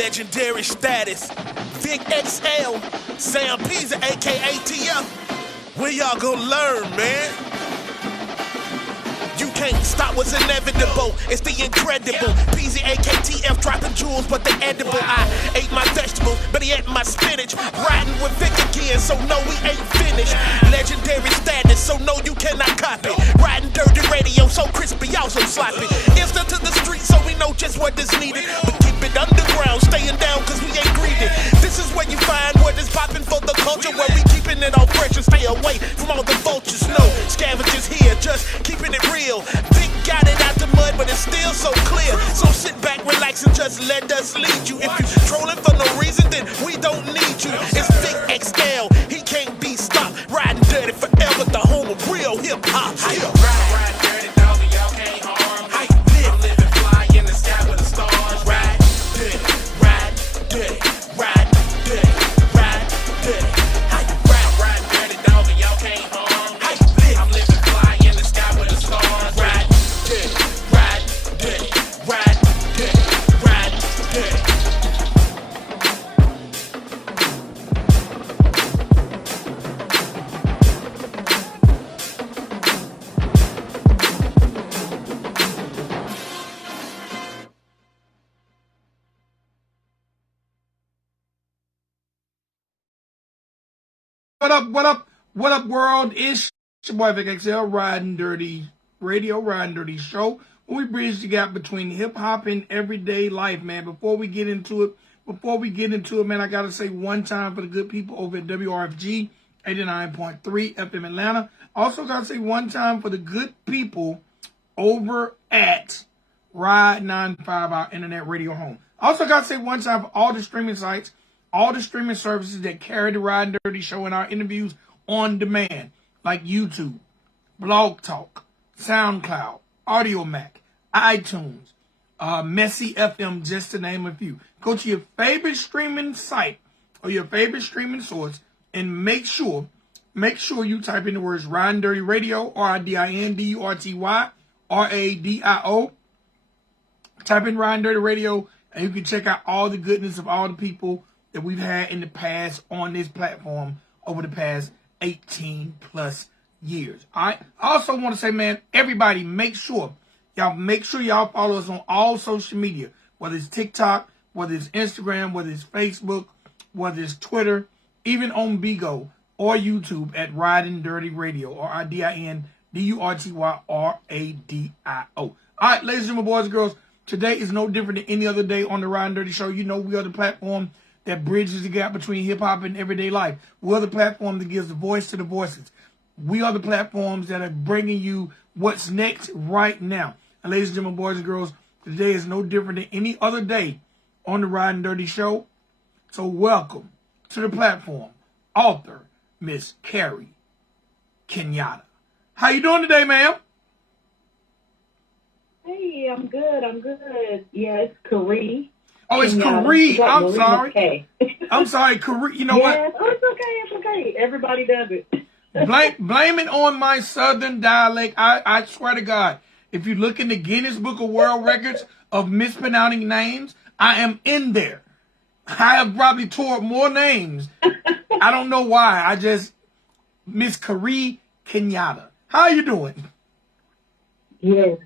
legendary status. VicXL, Sam Pisa, aka TF. When y'all gonna learn, man? You can't stop what's inevitable. It's the incredible. PZ, AKTF, dropping jewels, but they edible. I ate my vegetables, but he ate my spinach. Riding with Vic again, so no, we ain't finished. Legendary status, so no, you cannot copy. Riding dirty radio, so crispy, also sloppy. Instant to the street, so we know just what is needed. But keep it underground, staying down, cause we ain't greedy. This is where you find what is popping for the culture, where we keeping it all fresh and stay away from all the vultures. No scavengers here, just keeping it real. Vic got it out the mud, but it's still so clear. So sit back, relax, and just let us lead you. If you trolling for no reason, then we don't need you. It's VicXL, he can't be stopped. Riding dirty forever, the home of real hip hop. Ride dirty, dog, and y'all can't harm me. I'm living fly in the sky with the stars. Ride dirty, ride dirty, ride dirty, ride dirty. Ride dirty, dog, and y'all can't harm me. I'm living fly in the sky with the stars. Ride dirty, ride dirty, ride dirty, ride dirty. What up, what up, what up, world? It's your boy VicXL, Riding Dirty Radio, Riding Dirty Show. When we bridge the gap between hip-hop and everyday life, man. Before we get into it, man, I got to say one time for the good people over at WRFG 89.3 FM Atlanta. Also got to say one time for the good people over at Ride 95, our internet radio home. Also got to say one time for all the streaming sites, all the streaming services that carry the Ride and Dirty Show and our interviews on demand, like YouTube, Blog Talk, SoundCloud, AudioMac, iTunes, Messy FM, just to name a few. Go to your favorite streaming site or your favorite streaming source and make sure you type in the words Ride and Dirty Radio, RIDINDURTY RADIO. Type in Ride and Dirty Radio, and you can check out all the goodness of all the people that we've had in the past on this platform over the past 18 plus years. All right. I also want to say, man, everybody make sure y'all follow us on all social media, whether it's TikTok, whether it's Instagram, whether it's Facebook, whether it's Twitter, even on Bigo or YouTube at Riding Dirty Radio, or RIDINDURTY RADIO. All right, ladies and gentlemen, boys and girls, today is no different than any other day on the Riding Dirty Show. You know we are the platform that bridges the gap between hip-hop and everyday life. We're the platform that gives the voice to the voices. We are the platforms that are bringing you what's next right now. And ladies and gentlemen, boys and girls, today is no different than any other day on the Riding Dirty Show. So welcome to the platform, author, Miss Kari Kenyatta. How you doing today, ma'am? Hey, I'm good. Yeah, it's Kari. Oh, it's Kari. I'm sorry. I'm sorry, Kari. You know what? Oh, it's okay. Everybody does it. Blame it on my southern dialect. I swear to God, if you look in the Guinness Book of World Records of mispronouncing names, I am in there. I have probably tore more names. I don't know why. Miss Kari Kenyatta. How are you doing? Yes.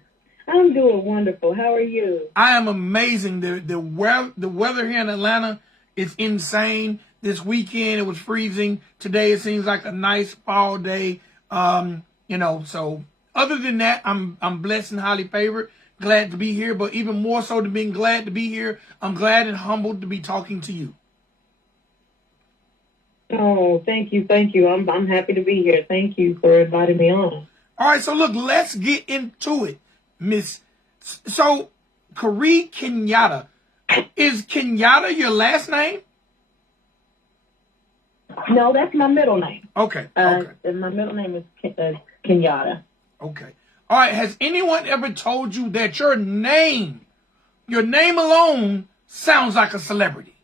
I'm doing wonderful. How are you? I am amazing. The weather here in Atlanta is insane. This weekend it was freezing. Today it seems like a nice fall day. So other than that, I'm blessed and highly favored. Glad to be here, but even more so than being glad to be here, I'm glad and humbled to be talking to you. Oh, thank you. I'm happy to be here. Thank you for inviting me on. All right, so look, let's get into it. So Kari Kenyatta. Is Kenyatta your last name? No, that's my middle name. Okay. And my middle name is Kenyatta. Okay. All right. Has anyone ever told you that your name alone sounds like a celebrity?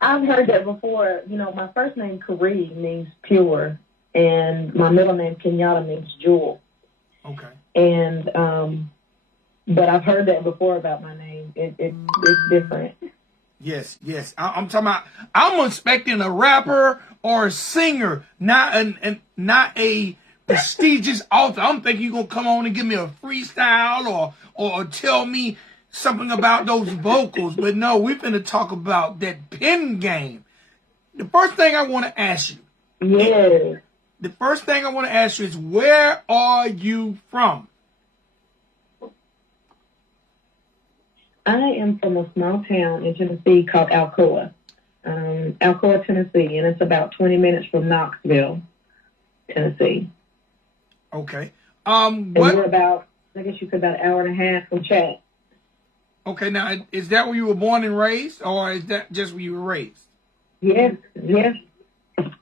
I've heard that before. You know, my first name, Kari, means pure. And my middle name, Kenyatta, means jewel. Okay. And but I've heard that before about my name. It's different. Yes, yes. I'm talking about. I'm expecting a rapper or a singer, not a prestigious author. I'm thinking you're gonna come on and give me a freestyle or tell me something about those vocals. But no, we're gonna talk about that pen game. The first thing I want to ask you. Yes. The first thing I want to ask you is, where are you from? I am from a small town in Tennessee called Alcoa, Alcoa, Tennessee, and it's about 20 minutes from Knoxville, Tennessee. Okay. And we're about, I guess you said about an hour and a half from Chat. Okay, now, is that where you were born and raised, or is that just where you were raised? Yes, yes.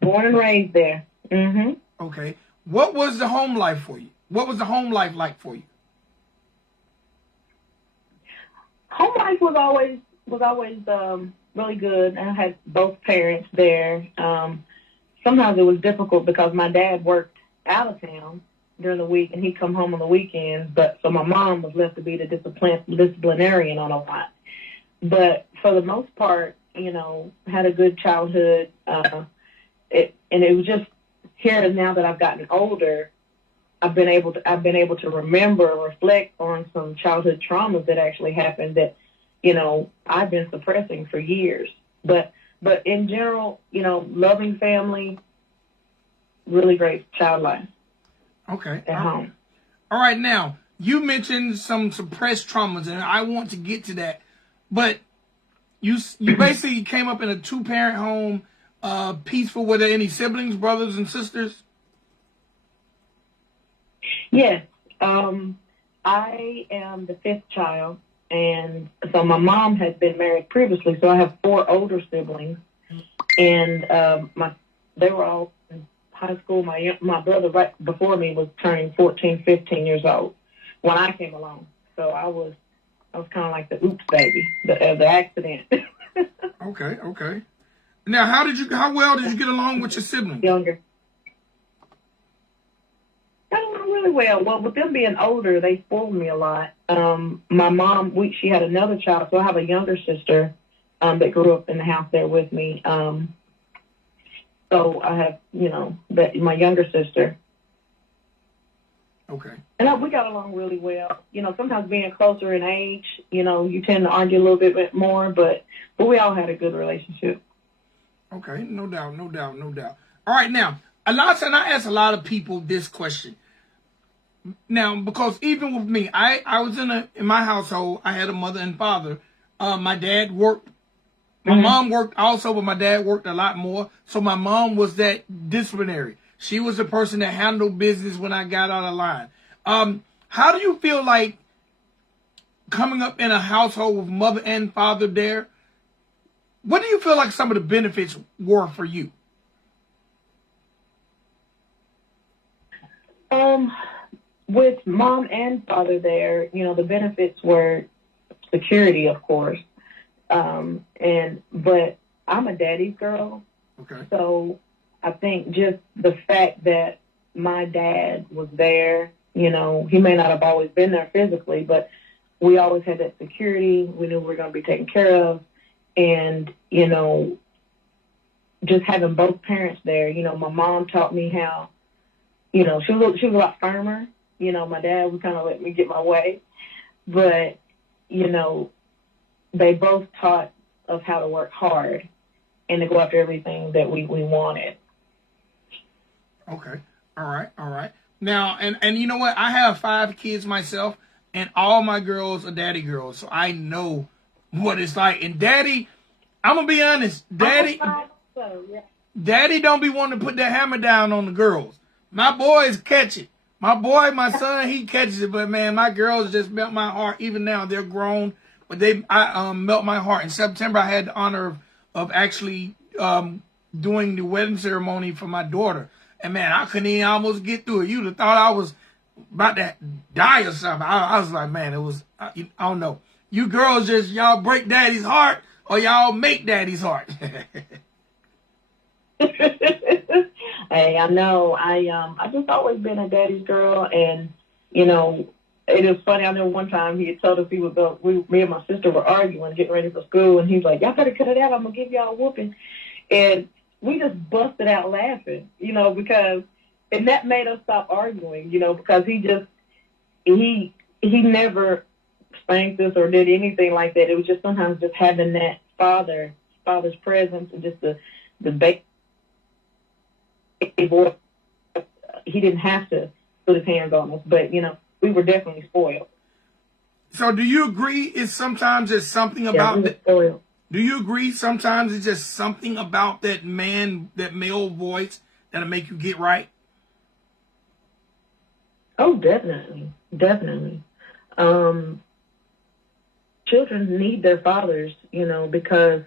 Born and raised there. Mm-hmm. Okay. What was the home life for you? What was the home life like for you? Home life was always really good. I had both parents there. Sometimes it was difficult because my dad worked out of town during the week and he'd come home on the weekends. But so my mom was left to be the disciplinarian on a lot. But for the most part, you know, had a good childhood. It was just here and now that I've gotten older, I've been able to remember and reflect on some childhood traumas that actually happened that, you know, I've been suppressing for years. But in general, you know, loving family, really great child life. Okay. At home. All right. Now, you mentioned some suppressed traumas, and I want to get to that. But you basically came up in a 2-parent home, peaceful. Were there any siblings, brothers and sisters? Yes. I am the 5th child, and so my mom had been married previously, so I have 4 older siblings, and they were all in high school. My brother right before me was turning 14, 15 years old when I came along, so I was kind of like the oops baby, the accident. Okay. Now, how well did you get along with your siblings? Younger. I don't know really well. Well, with them being older, they spoiled me a lot. My mom, she had another child, so I have a younger sister that grew up in the house there with me. So I have, you know, my younger sister. Okay. And we got along really well. You know, sometimes being closer in age, you know, you tend to argue a little bit more, but we all had a good relationship. Okay, no doubt. All right, now, a lot of times I ask a lot of people this question. Now, because even with me, I was in my household, I had a mother and father. My dad worked. My mom worked also, but my dad worked a lot more. So my mom was that disciplinary. She was the person that handled business when I got out of line. How do you feel like coming up in a household with mother and father there? What do you feel like some of the benefits were for you? With mom and father there, you know, the benefits were security, of course. But I'm a daddy's girl. Okay. So I think just the fact that my dad was there, you know, he may not have always been there physically, but we always had that security. We knew we were going to be taken care of. And, you know, just having both parents there, you know, my mom taught me how, you know, she was a lot firmer. You know, my dad would kind of let me get my way. But, you know, they both taught us how to work hard and to go after everything that we wanted. Okay. All right. Now, and you know what? I have 5 kids myself, and all my girls are daddy girls. So I know what it's like. And daddy, I'm going to be honest, daddy don't be wanting to put that hammer down on the girls. My boys catch it. My son, he catches it. But, man, my girls just melt my heart. Even now, they're grown. But I melt my heart. In September, I had the honor of actually doing the wedding ceremony for my daughter. And, man, I couldn't even almost get through it. You'd have thought I was about to die or something. I was like, man, it was, I don't know. You girls just, y'all break daddy's heart or y'all make daddy's heart. Hey, I know. I just always been a daddy's girl, and you know, it is funny. I know one time he had told us me and my sister were arguing, getting ready for school, and he's like, "Y'all better cut it out. I'm gonna give y'all a whooping." And we just busted out laughing, and that made us stop arguing, because he never spanked us or did anything like that. It was just sometimes just having that father's presence and just the baby voice. He didn't have to put his hands on us, but we were definitely spoiled. So do you agree it's sometimes it's something about that? Spoiled. Do you agree sometimes it's just something about that male voice that'll make you get right? Oh, definitely. Definitely. Children need their fathers, because,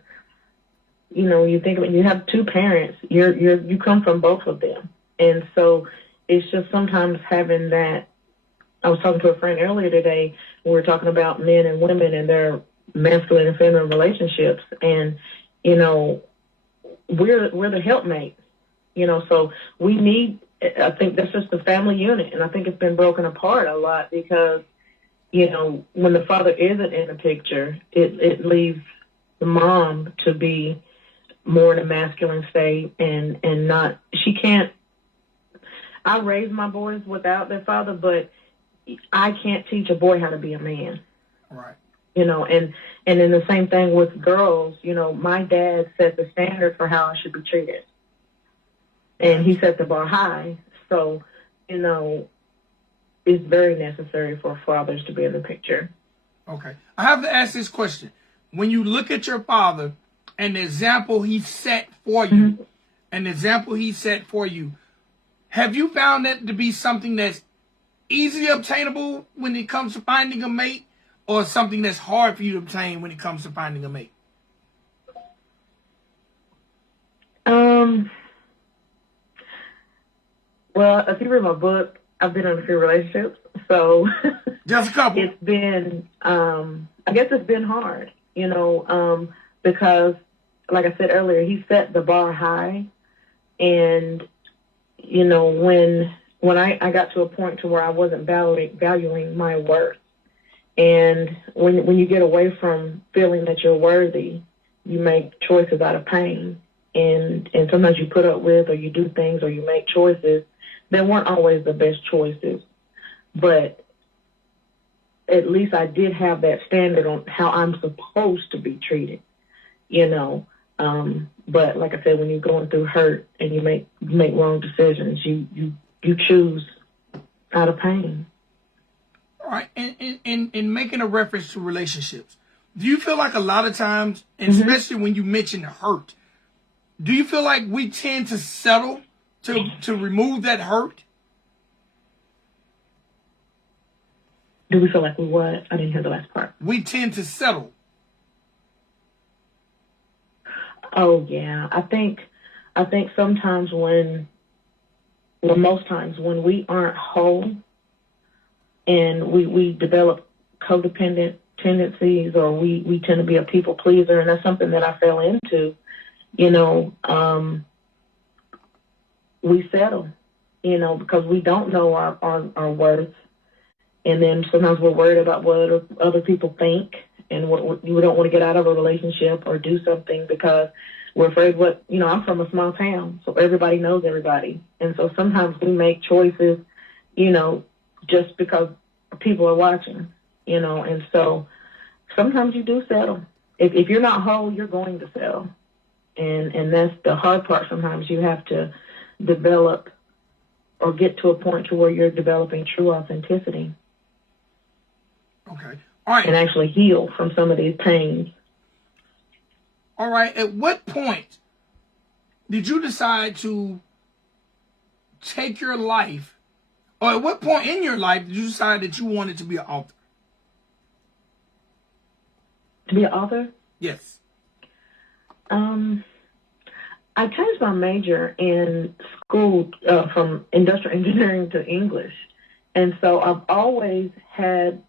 you think when you have two parents, you come from both of them. And so it's just sometimes having that. I was talking to a friend earlier today. We were talking about men and women and their masculine and feminine relationships. And, we're the helpmate, so we need, I think that's just the family unit. And I think it's been broken apart a lot because, when the father isn't in the picture, it leaves the mom to be more in a masculine state and not, she can't, I raised my boys without their father, but I can't teach a boy how to be a man. Right. And then the same thing with girls, my dad set the standard for how I should be treated. And he set the bar high. So, it's very necessary for fathers to be in the picture. Okay. I have to ask this question. When you look at your father and the example he set for you, have you found that to be something that's easily obtainable when it comes to finding a mate, or something that's hard for you to obtain when it comes to finding a mate? Well, if you read my book, I've been in a few relationships, so just a couple. It's been, I guess it's been hard, because, like I said earlier, he set the bar high, and when I got to a point to where I wasn't valuing my worth, and when you get away from feeling that you're worthy, you make choices out of pain, and sometimes you put up with, or you do things, or you make choices that weren't always the best choices, but at least I did have that standard on how I'm supposed to be treated, but like I said, when you're going through hurt and you make wrong decisions, you choose out of pain. All right, and making a reference to relationships, do you feel like a lot of times, and especially when you mention hurt, do you feel like we tend to settle to remove that hurt? Do we feel like we what? I didn't hear the last part. We tend to settle. Oh yeah, I think sometimes most times when we aren't whole and we develop codependent tendencies, or we tend to be a people pleaser, and that's something that I fell into, we settle, because we don't know our worth. And then sometimes we're worried about what other people think, and we don't want to get out of a relationship or do something because we're afraid I'm from a small town, so everybody knows everybody. And so sometimes we make choices, just because people are watching, and so sometimes you do settle. If you're not whole, you're going to settle. And that's the hard part. Sometimes you have to develop or get to a point to where you're developing true authenticity. Okay. All right. And actually heal from some of these pains. All right. At what point did you decide to take your life, or at what point in your life did you decide that you wanted to be an author? To be an author? Yes. I changed my major in school from industrial engineering to English. And so I've always had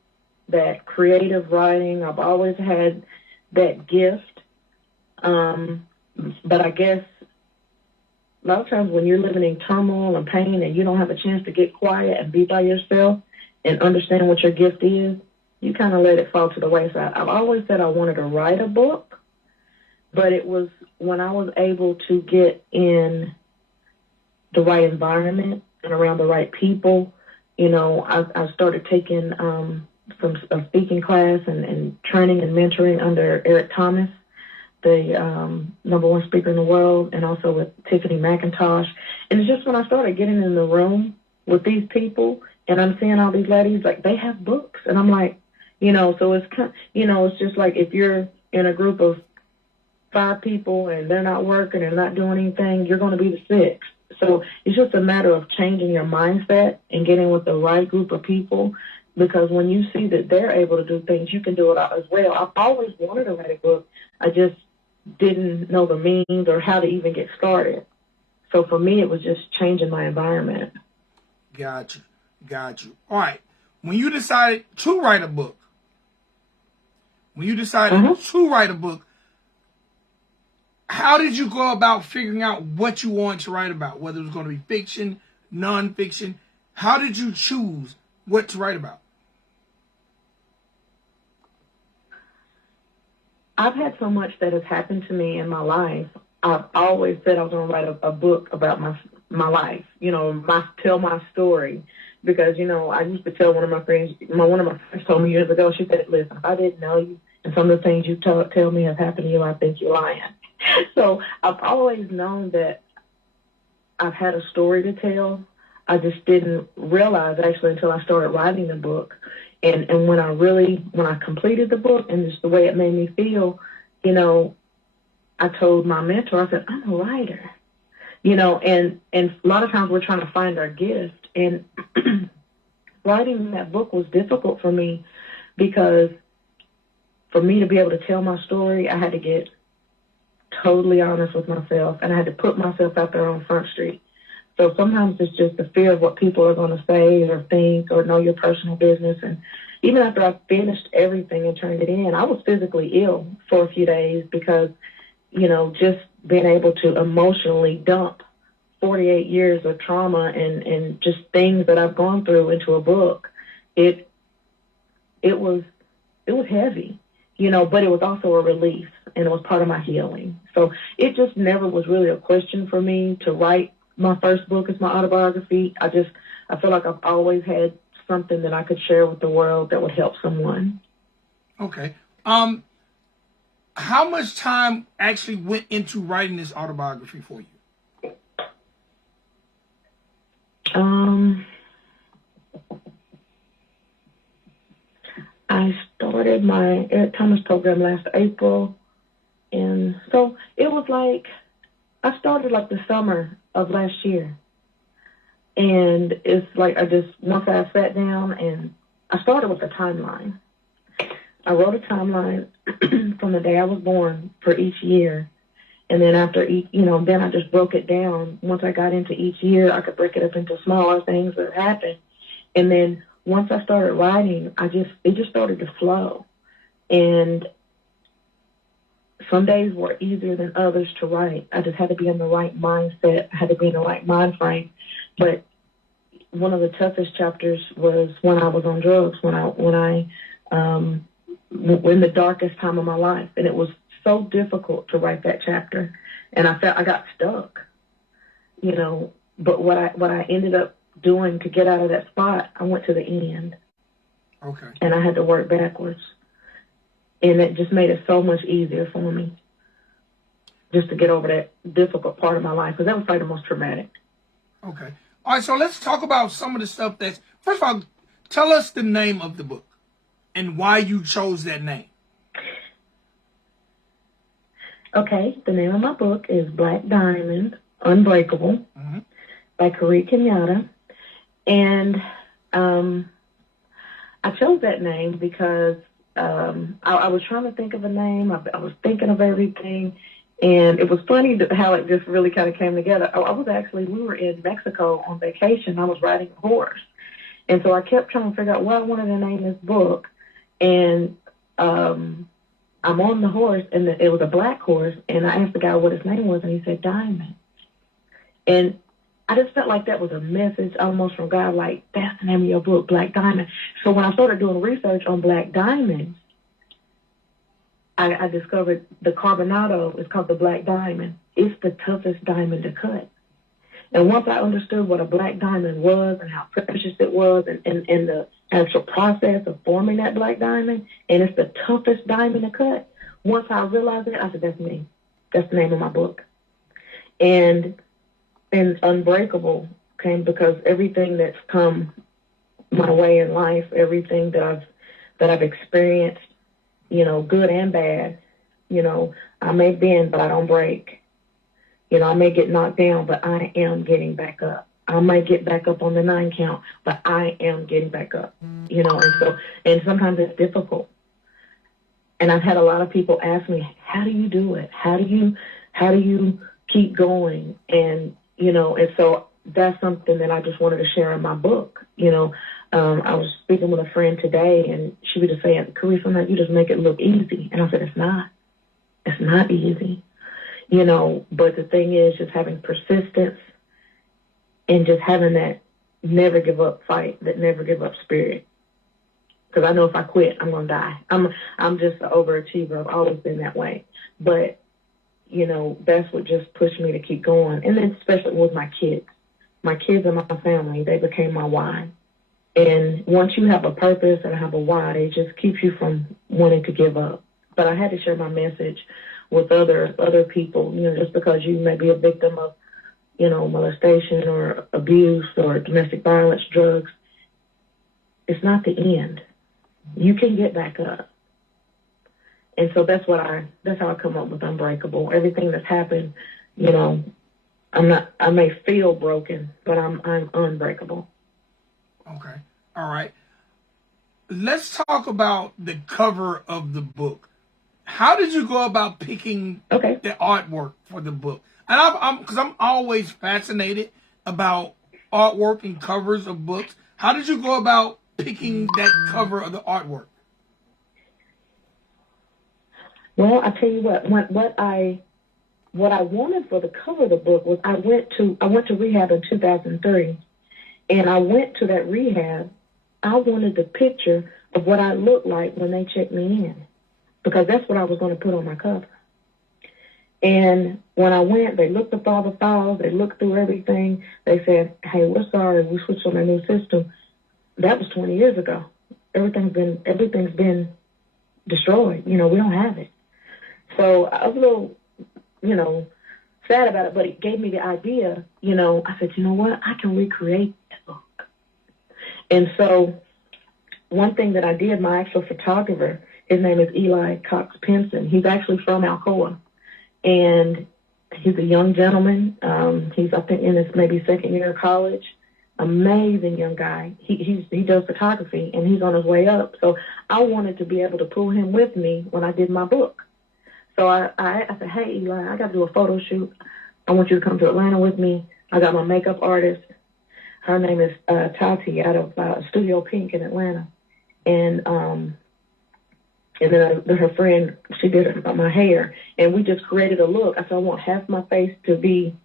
that creative writing. I've always had that gift. But I guess a lot of times when you're living in turmoil and pain and you don't have a chance to get quiet and be by yourself, and understand what your gift is, you kind of let it fall to the wayside. I've always said I wanted to write a book, but it was when I was able to get in the right environment and around the right people. I started taking some speaking class and training and mentoring under Eric Thomas, the #1 speaker in the world, and also with Tiffany McIntosh. And it's just when I started getting in the room with these people, and I'm seeing all these ladies, like, they have books. And I'm like, so it's kind it's just like if you're in a group of 5 people and they're not working and not doing anything, you're going to be the 6th. So it's just a matter of changing your mindset and getting with the right group of people, because when you see that they're able to do things, you can do it as well. I've always wanted to write a book. I just didn't know the means or how to even get started. So for me, it was just changing my environment. Got you. All right. When you decided to write a book, how did you go about figuring out what you wanted to write about, whether it was going to be fiction, nonfiction? How did you choose what to write about? I've had so much that has happened to me in my life. I've always said I was going to write a book about my life, tell my story. Because, I used to tell one of my friends told me years ago, she said, listen, if I didn't know you and some of the things you tell me have happened to you, I think you're lying. So I've always known that I've had a story to tell. I just didn't realize actually until I started writing the book. And when I completed the book and just the way it made me feel, I told my mentor, I said, I'm a writer, and a lot of times we're trying to find our gift. And writing that book was difficult for me because for me to be able to tell my story, I had to get totally honest with myself, and I had to put myself out there on Front Street. So sometimes it's just the fear of what people are going to say or think or know your personal business. And even after I finished everything and turned it in, I was physically ill for a few days because, just being able to emotionally dump 48 years of trauma and just things that I've gone through into a book, it was heavy, but it was also a relief, and it was part of my healing. So it just never was really a question for me to write my first book as my autobiography. I feel like I've always had something that I could share with the world that would help someone. Okay. How much time actually went into writing this autobiography for you? I started my Eric Thomas program last April, and so it was like I started like the summer of last year, and it's like once I sat down and I started with a timeline. I wrote a timeline from the day I was born for each year. And then after each, then I just broke it down. Once I got into each year, I could break it up into smaller things that happened. And then once I started writing, it just started to flow. And some days were easier than others to write. I just had to be in the right mindset. I had to be in the right mind frame. But one of the toughest chapters was when I was on drugs, when I in the darkest time of my life. And it was so difficult to write that chapter, and I felt I got stuck, but what I ended up doing to get out of that spot, I went to the end. Okay. And I had to work backwards, and it just made it so much easier for me just to get over that difficult part of my life, because that was probably the most traumatic. Okay. All right, so let's talk about some of the stuff that's, first of all, tell us the name of the book and why you chose that name. Okay, the name of my book is Black Diamond, Unbreakable, by Kari Kenyatta. And I chose that name because I was trying to think of a name. I was thinking of everything. And it was funny how it just really kind of came together. We were in Mexico on vacation. I was riding a horse. And so I kept trying to figure out what I wanted to name this book. And I'm on the horse, and it was a black horse, and I asked the guy what his name was, and he said Diamond. And I just felt like that was a message almost from God, like, that's the name of your book, Black Diamond. So when I started doing research on black diamonds, I discovered the carbonado is called the black diamond. It's the toughest diamond to cut. And once I understood what a black diamond was and how precious it was and the actual process of forming that black diamond, and it's the toughest diamond to cut, once I realized that, I said, that's me. That's the name of my book. And Unbreakable came because everything that's come my way in life, everything that I've experienced, you know, good and bad, you know, I may bend, but I don't break. You know, I may get knocked down, but I am getting back up. I might get back up on the 9 count, but I am getting back up, you know, and sometimes it's difficult. And I've had a lot of people ask me, how do you do it? How do you keep going? And, you know, and so that's something that I just wanted to share in my book. You know, I was speaking with a friend today, and she was just saying, Kari, sometimes you just make it look easy. And I said, it's not. It's not easy. You know, but the thing is just having persistence and just having that never give up fight, that never give up spirit. Because I know if I quit, I'm going to die. I'm just an overachiever. I've always been that way. But, you know, that's what just pushed me to keep going. And then especially with my kids. My kids and my family, they became my why. And once you have a purpose and have a why, it just keeps you from wanting to give up. But I had to share my message with other people, you know, just because you may be a victim of, you know, molestation or abuse or domestic violence, drugs, it's not the end. You can get back up. And so that's how I come up with Unbreakable. Everything that's happened, you know, I may feel broken, but I'm unbreakable. Okay. All right. Let's talk about the cover of the book. How did you go about picking the artwork for the book? And because I'm always fascinated about artwork and covers of books. How did you go about picking that cover of the artwork? Well, I tell you what I wanted for the cover of the book was I went to rehab in 2003, and I went to that rehab. I wanted the picture of what I looked like when they checked me in, because that's what I was going to put on my cover. And when I went, they looked up all the files, they looked through everything. They said, hey, we're sorry, we switched on a new system. That was 20 years ago. Everything's been destroyed. You know, we don't have it. So I was a little, you know, sad about it, but it gave me the idea, you know, I said, you know what, I can recreate that book. And so one thing that I did, my actual photographer, his name is Eli Cox Pinson. He's actually from Alcoa. And he's a young gentleman. He's, I think, in his maybe second year of college. Amazing young guy. He does photography, and he's on his way up. So I wanted to be able to pull him with me when I did my book. So I said, hey, Eli, I got to do a photo shoot. I want you to come to Atlanta with me. I got my makeup artist. Her name is Tati out of Studio Pink in Atlanta. And then her friend, she did my hair. And we just created a look. I said, I want half my face to be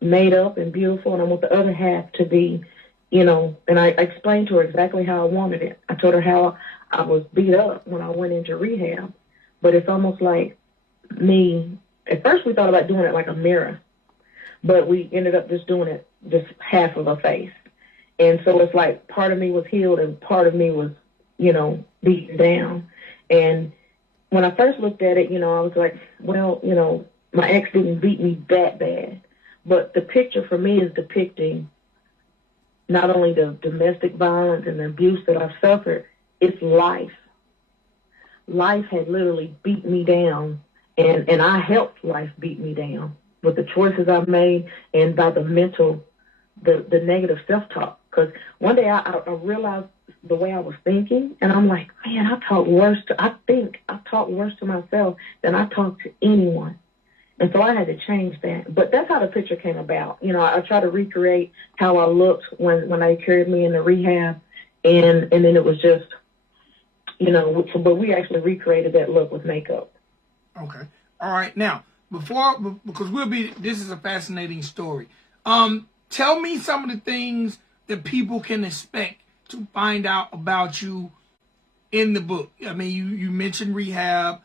made up and beautiful, and I want the other half to be, you know, and I explained to her exactly how I wanted it. I told her how I was beat up when I went into rehab. But it's almost like me, at first we thought about doing it like a mirror, but we ended up just doing it just half of a face. And so it's like part of me was healed and part of me was, you know, beaten down. And when I first looked at it, you know, I was like, well, you know, my ex didn't beat me that bad. But the picture for me is depicting not only the domestic violence and the abuse that I've suffered, it's life. Life had literally beat me down, and I helped life beat me down with the choices I've made and by the mental, the negative self-talk. Because one day I realized the way I was thinking, and I'm like, man, I talk worse to myself than I talk to anyone. And so I had to change that. But that's how the picture came about. You know, I try to recreate how I looked when they carried me into rehab, and then it was just, you know, but we actually recreated that look with makeup. Okay. All right. Now, because this is a fascinating story. tell me some of the things that people can expect to find out about you in the book. I mean, you mentioned rehab.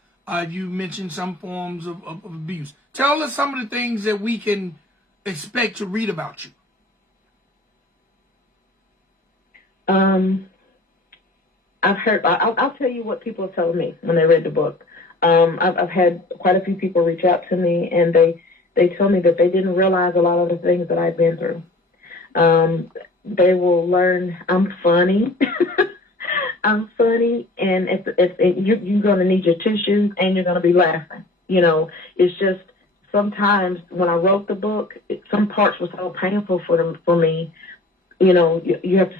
You mentioned some forms of abuse. Tell us some of the things that we can expect to read about you. I've heard. I'll tell you what people have told me when they read the book. I've had quite a few people reach out to me, and they tell me that they didn't realize a lot of the things that I've been through. They will learn I'm funny. I'm funny, and you're going to need your tissues, and you're going to be laughing. You know, it's just sometimes when I wrote the book, some parts were so painful for me. You know,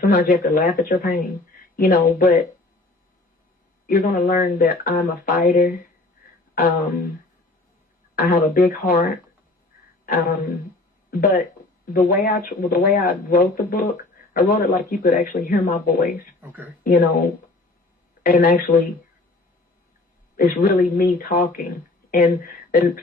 sometimes you have to laugh at your pain. You know, but you're going to learn that I'm a fighter. I have a big heart. But the way I wrote the book, I wrote it like you could actually hear my voice. Okay. You know, and actually, it's really me talking. And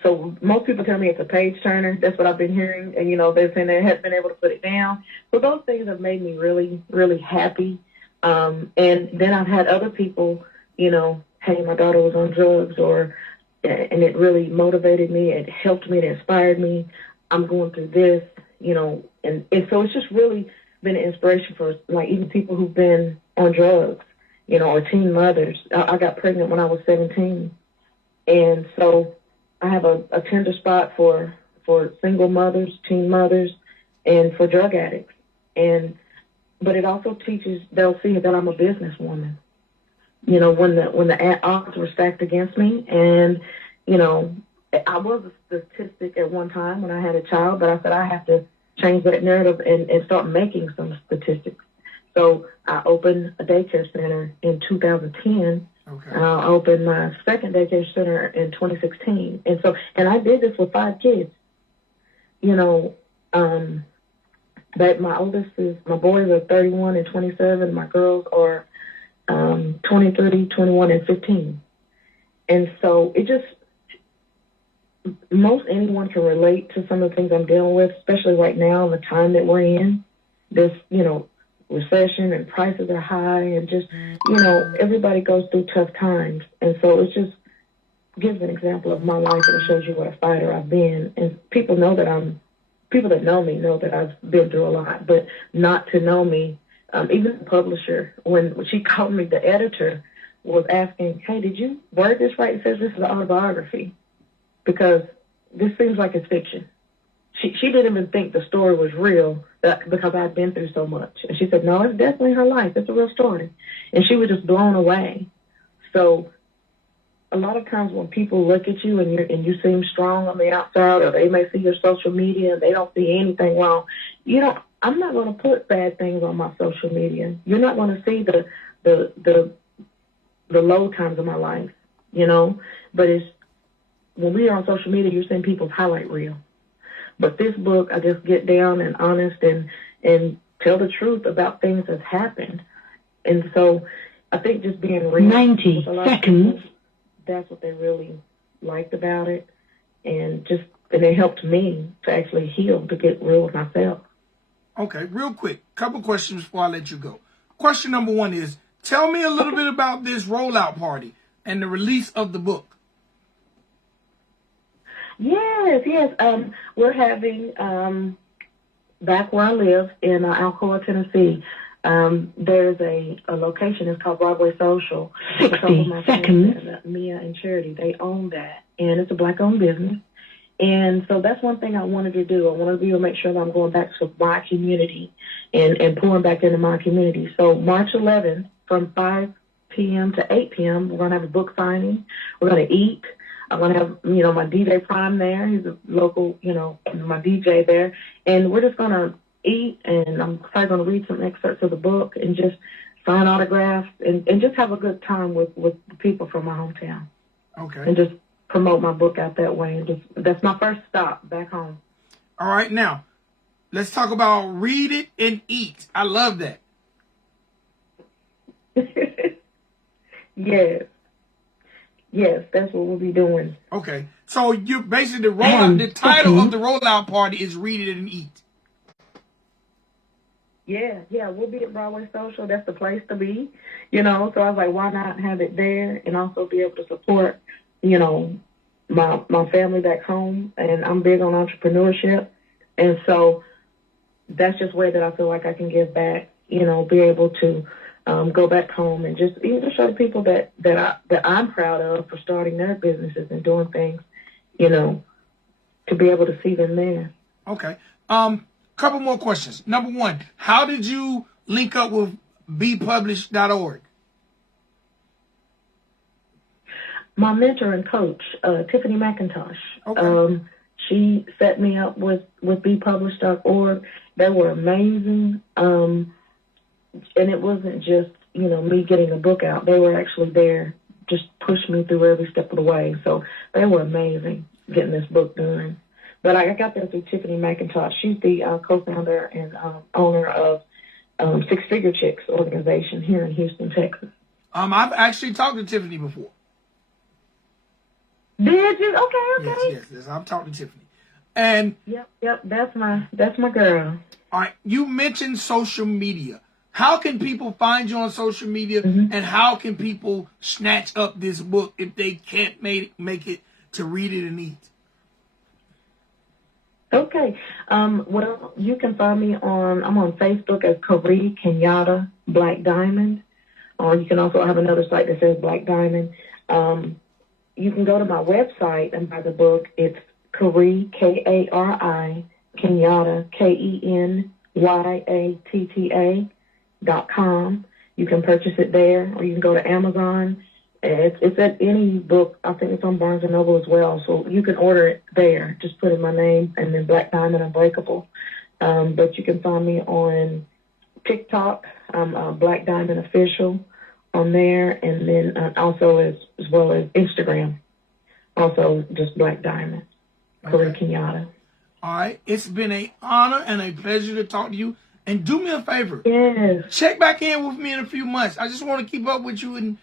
so most people tell me it's a page turner. That's what I've been hearing. And, you know, they're saying they haven't been able to put it down. So those things have made me really, really happy. And then I've had other people, you know, hey, my daughter was on drugs, and it really motivated me. It helped me. It inspired me. I'm going through this, you know, and so it's just really been an inspiration for, like, even people who've been on drugs, you know, or teen mothers. I got pregnant when I was 17. And so I have a tender spot for single mothers, teen mothers, and for drug addicts. But it also teaches, they'll see that I'm a businesswoman. You know, when the odds were stacked against me, and, you know, I was a statistic at one time when I had a child, but I said I have to change that narrative and start making some statistics. So I opened a daycare center in 2010. Okay. I opened my second daycare center in 2016. And I did this with 5 kids. You know, but my boys are 31 and 27. My girls are 23, 21, and 15. And so it just, most anyone can relate to some of the things I'm dealing with, especially right now in the time that we're in. This, you know, recession and prices are high, and just, you know, everybody goes through tough times. And so it just gives an example of my life, and it shows you what a fighter I've been. And people that know me know that I've been through a lot, but not to know me, even the publisher, when she called me, the editor was asking, hey, did you word this right? It says this is an autobiography, because this seems like it's fiction. She didn't even think the story was real because I'd been through so much. And she said, no, it's definitely her life. It's a real story. And she was just blown away. So a lot of times when people look at you and you seem strong on the outside, or they may see your social media and they don't see anything wrong, I'm not going to put bad things on my social media. You're not going to see the low times of my life, you know. But when we are on social media, you're seeing people's highlight reel. But this book, I just get down and honest and tell the truth about things that's happened. And so I think just being real. 90 seconds. People, that's what they really liked about it. And it helped me to actually heal, to get real with myself. Okay, real quick, couple questions before I let you go. Question number 1 is, tell me a little bit about this rollout party and the release of the book. Yes. We're having, back where I live in Alcoa, Tennessee, there's a location. It's called Broadway Social. 60 seconds. Mia and Charity, they own that, and it's a Black-owned business. And so that's one thing I wanted to do. I wanted to be able to make sure that I'm going back to my community and pouring back into my community. So March 11th, from 5 p.m. to 8 p.m., we're going to have a book signing. We're going to eat. I'm going to have, my DJ Prime there. He's a local, my DJ there. And we're just going to eat, and I'm probably going to read some excerpts of the book and just sign autographs and just have a good time with the people from my hometown. Okay. And just promote my book out that way. And that's my first stop back home. All right. Now, let's talk about read it and eat. I love that. Yes, that's what we'll be doing. Okay. So you basically the title of the rollout party is read it and eat. Yeah, we'll be at Broadway Social. That's the place to be, you know. So I was like, why not have it there and also be able to support, you know, my family back home. And I'm big on entrepreneurship, and so that's just a way that I feel like I can give back, you know, be able to go back home and just even show the people that I'm proud of for starting their businesses and doing things, you know, to be able to see them there. Okay. Couple more questions. Number one, how did you link up with bepublished.org? My mentor and coach, Tiffany McIntosh. Okay. She set me up with bepublished.org. They were amazing. And it wasn't just, you know, me getting a book out. They were actually there, just pushed me through every step of the way. So they were amazing getting this book done. But I got there through Tiffany McIntosh. She's the co-founder and owner of Six Figure Chicks organization here in Houston, Texas. I've actually talked to Tiffany before. Did you? Okay. Yes. I've talked to Tiffany. And Yep. That's my girl. all right, you mentioned social media. How can people find you on social media, and how can people snatch up this book if they can't make it to read it and eat? Okay. Well, you can find me I'm on Facebook as Kari Kenyatta Black Diamond, or you can also have another site that says Black Diamond. You can go to my website and buy the book. It's Kari, Kari, Kenyatta, KENYATTA.com. You can purchase it there, or you can go to Amazon. It's at any book. I think it's on Barnes & Noble as well. So you can order it there. Just put in my name and then Black Diamond Unbreakable. But you can find me on TikTok. I'm Black Diamond Official on there. And then also as well as Instagram. Also just Black Diamond. Kari Kenyatta. All right. It's been an honor and a pleasure to talk to you. And do me a favor. Yes. Check back in with me in a few months. I just want to keep up with you and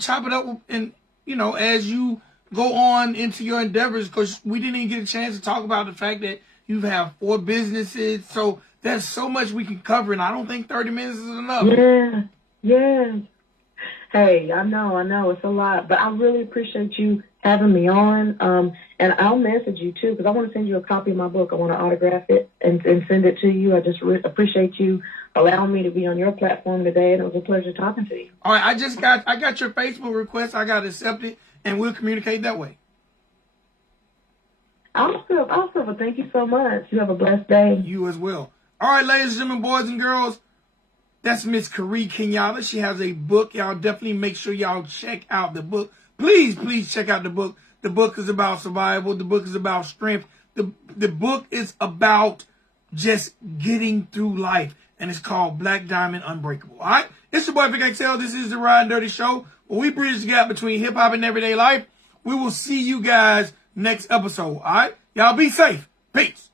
chop it up, and you know, as you go on into your endeavors, because we didn't even get a chance to talk about the fact that you have 4 businesses, so there's so much we can cover, and I don't think 30 minutes is enough. Yeah. Hey, I know it's a lot, but I really appreciate you having me on, and I'll message you too, because I want to send you a copy of my book. I want to autograph it and send it to you. I just appreciate you allowing me to be on your platform today, and it was a pleasure talking to you. All right, I got your Facebook request. I got to accept it, and we'll communicate that way. Awesome. Well, thank you so much. You have a blessed day. You as well. All right, ladies and gentlemen, boys and girls, that's Miss Kari Kenyatta. She has a book. Y'all definitely make sure y'all check out the book. Please check out the book. The book is about survival. The book is about strength. The book is about just getting through life. And it's called Black Diamond Unbreakable. All right? It's your boy VicXL. This is the Ride and Dirty Show, where we bridge the gap between hip-hop and everyday life. We will see you guys next episode. All right? Y'all be safe. Peace.